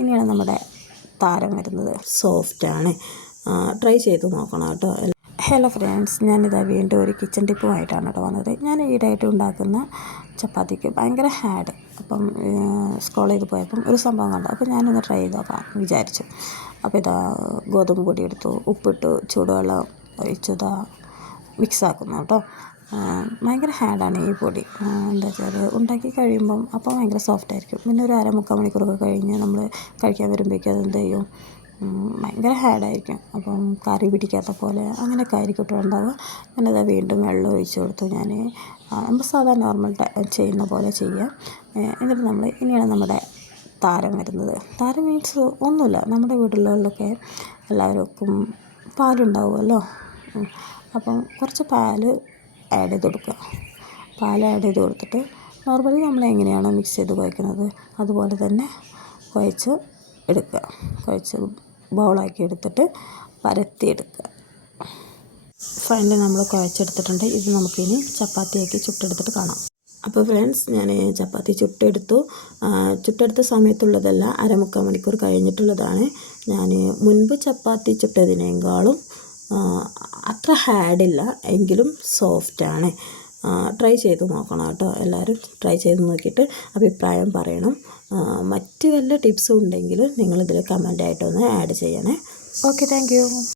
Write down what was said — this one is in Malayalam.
ഇനിയാണ് നമ്മുടെ താരം വരുന്നത്. സോഫ്റ്റാണ്, ട്രൈ ചെയ്ത് നോക്കണം കേട്ടോ. ഹലോ ഫ്രണ്ട്സ്, ഞാനിതാ വീണ്ടും ഒരു കിച്ചൺ ടിപ്പുമായിട്ടാണ് കേട്ടോ വന്നത്. ഞാൻ ഈടായിട്ട് ഉണ്ടാക്കുന്ന ചപ്പാത്തിക്ക് ഭയങ്കര ഹാഡ്. അപ്പം സ്ക്രോൾ ചെയ്ത് പോയപ്പം ഒരു സംഭവം കണ്ടു. അപ്പോൾ ഞാനൊന്ന് ട്രൈ ചെയ്ത് നോക്കാം വിചാരിച്ചു. അപ്പോൾ ഇതാ ഗോതമ്പ് പൊടി എടുത്തു, ഉപ്പിട്ടു, ചൂടുവെള്ളം ഒഴിച്ചതാ മിക്സാക്കുന്നു കേട്ടോ. ഭയങ്കര ഹാഡാണ് ഈ പൊടി. എന്താ വെച്ചാൽ ഉണ്ടാക്കി കഴിയുമ്പം അപ്പോൾ ഭയങ്കര സോഫ്റ്റ് ആയിരിക്കും. പിന്നെ ഒരു 1/2-3/4 മണിക്കൂറൊക്കെ കഴിഞ്ഞ് നമ്മൾ കഴിക്കാൻ വരുമ്പോഴേക്കും അതെന്ത് ചെയ്യും, ഭയങ്കര ഹാഡായിരിക്കും. അപ്പം കറി പിടിക്കാത്ത പോലെ അങ്ങനെയൊക്കെ ആയിരിക്കും കേട്ടോ ഉണ്ടാവുക. ഞാനത് വീണ്ടും വെള്ളം ഒഴിച്ച് കൊടുത്തു. നമ്മൾ സാധാരണ നോർമൽ ചെയ്യുന്ന പോലെ ചെയ്യാം. എന്നിട്ട് ഇനിയാണ് നമ്മുടെ താരം വരുന്നത്. താരം മീൻസ് ഒന്നുമില്ല, നമ്മുടെ വീടുകളിലൊക്കെ എല്ലാവർക്കും പാലുണ്ടാവുമല്ലോ. അപ്പം കുറച്ച് പാൽ ആഡ് ചെയ്ത് കൊടുക്കുക. പാൽ ആഡ് ചെയ്ത് കൊടുത്തിട്ട് നോർമലി നമ്മൾ എങ്ങനെയാണോ മിക്സ് ചെയ്ത് കുഴക്കുന്നത് അതുപോലെ തന്നെ കുഴച്ച് എടുക്കുക. കുഴച്ച് ബൗളാക്കി എടുത്തിട്ട് പരത്തിയെടുക്കുക. ഫൈനലി നമ്മൾ കുഴച്ചെടുത്തിട്ടുണ്ട്. ഇത് നമുക്കിനി ചപ്പാത്തിയാക്കി ചുട്ടെടുത്തിട്ട് കാണാം. അപ്പോൾ ഫ്രണ്ട്സ്, ഞാൻ ചപ്പാത്തി ചുട്ടെടുത്ത സമയത്തുള്ളതല്ല, 1/4-3/4 മണിക്കൂർ കഴിഞ്ഞിട്ടുള്ളതാണ്. ഞാൻ മുൻപ് ചപ്പാത്തി ചുട്ടതിനേക്കാളും അത്ര ഹാഡില്ല, എങ്കിലും സോഫ്റ്റാണ്. ട്രൈ ചെയ്ത് നോക്കണം കേട്ടോ. എല്ലാവരും ട്രൈ ചെയ്ത് നോക്കിയിട്ട് അഭിപ്രായം പറയണം. മറ്റ് വല്ല ടിപ്സും ഉണ്ടെങ്കിൽ നിങ്ങളിതിൽ കമൻ്റായിട്ടൊന്ന് ആഡ് ചെയ്യണേ. Okay, thank you.